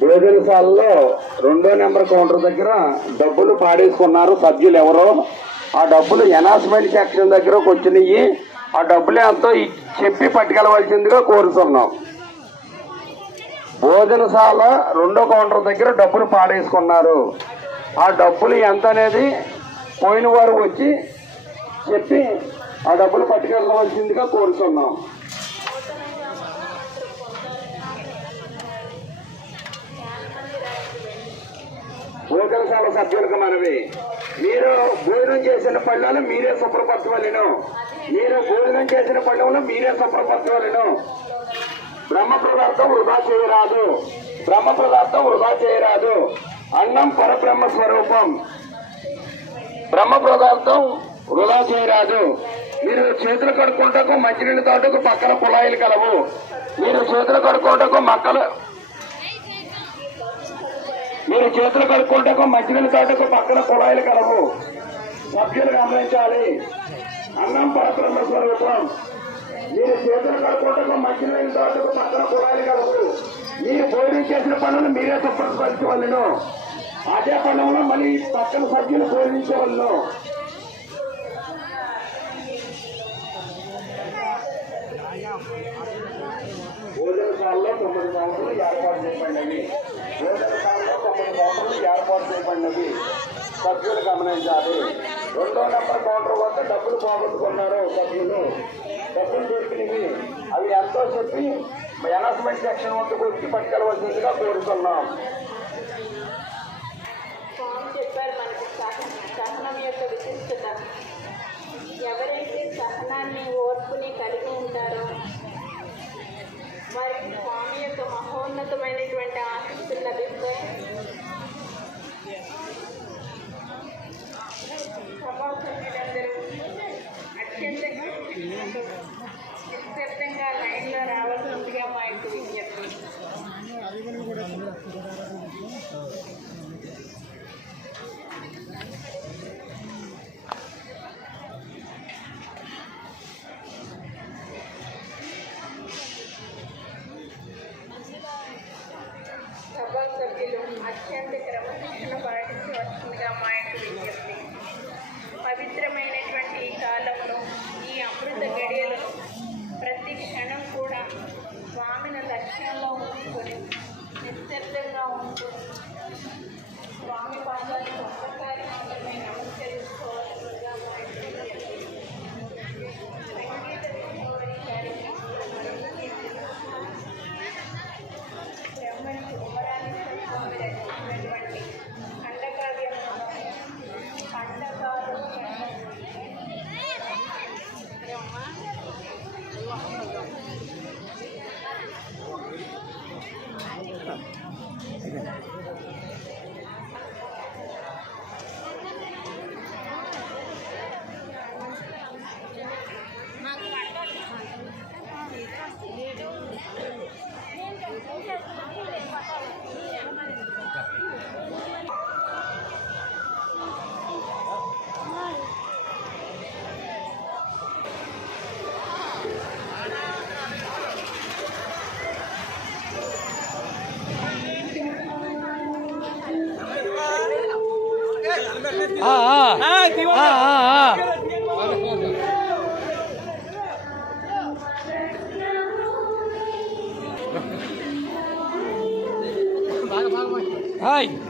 భోజనశాలలో 2వ number counter దగ్గర డబ్బులు పాడేసుకున్నారు సభ్యులు ఎవరో. ఆ డబ్బులు అనౌన్స్మెంట్ సెక్షన్ దగ్గరకు వచ్చినాయి. ఆ డబ్బులు ఎంతో చెప్పి పట్టుకెళ్ళవలసిందిగా కోరుతున్నాం. భోజనశాల 2వ కౌంటర్ దగ్గర డబ్బులు పాడేసుకున్నారు. ఆ డబ్బులు ఎంత అనేది పోయిన వారు వచ్చి చెప్పి ఆ డబ్బులు పట్టుకెళ్ళవలసిందిగా కోరుతున్నాం. భోజనశాల సభ్యులకు మనవి, మీరు భోజనం చేసిన పళ్ళను మీరే శుభ్రపరచవలెను. మీరు భోజనం చేసిన పళ్ళను మీరే శుభ్రపరచవలెను. బ్రహ్మ పదార్థం వృధా చేయరాదు. బ్రహ్మ పదార్థం వృధా చేయరాదు. అన్నం పరబ్రహ్మ స్వరూపం. బ్రహ్మ పదార్థం వృధా చేయరాదు. మీరు చేతులు కడుక్కుంటకు మంచినీళ్ళ తోటకు పక్కన కుళాయిలు కలవు. మీరు చేతులు కడుక్కుంటకు మంచినీళ్ళ తోటకు పక్కన కుళాయిలు కలవు. సభ్యులు గమనించాలి. అన్నం పరబ్రహ్మ స్వరూపం. మీరు చేతులు కడుక్కుంటకు మంచినీళ్ళ తోటకు పక్కన కుళాయిలు కలవు. మీరు భోజనం చేసిన పనులు మీరే శుభ్రపరచవలెను. అదే పనులను మళ్ళీ పక్కన సభ్యులు భోజనించవలను. భోజనశాలలో 9 సంవత్సరాలు ఏర్పాటు చేయబడినవి. సభ్యులు గమనించాలి. 2వ నెంబర్ కౌంటర్ వద్ద డబ్బులు పోగొట్టుకున్నారు సభ్యులు. డబ్బులు దొరికినవి. అవి ఎంతో చెప్పి అనౌన్స్మెంట్ సెక్షన్ వద్దకు వచ్చి పట్టుకెళ్ళవలసిందిగా కోరుతున్నాం. చెప్పారు మనకి సహనం యొక్క విశిష్టత. ఎవరైతే సహనాన్ని ఓర్పుని కలిగి ఉంటారో వారికి స్వామి యొక్క మహోన్నతమైనటువంటి ఆశీస్సులు లభిస్తాయి. సభాసభ్యులందరూ అత్యంత నిశ్శబ్దంగా లైన్లో రావాల్సిందిగా మా యొక్క విజ్ఞప్తి. సభా సభ్యులు అత్యంత క్రమశిక్షణ పాటించి వస్తుందిగా మా యొక్క విజ్ఞప్తి. పవిత్రమైనటువంటి ఈ కాలంలో, ఈ అమృత గడియలలో ప్రతి క్షణం కూడా స్వామిని లక్ష్యంలో ఉంచుకొని నిశ్శబ్దంగా ఉంటూ స్వామి పాదాలను ఒక్కసారి మాత్రమే నమస్కరించుకోవాల్సిందిగా మా యొక్క విజ్ఞప్తి. సంగీత విష్ణువరి గారికి బ్రహ్మని కుమరానేశ్వర స్వామి రచించినటువంటి ఖండకావ్యంలో ఖండకాలు Hai.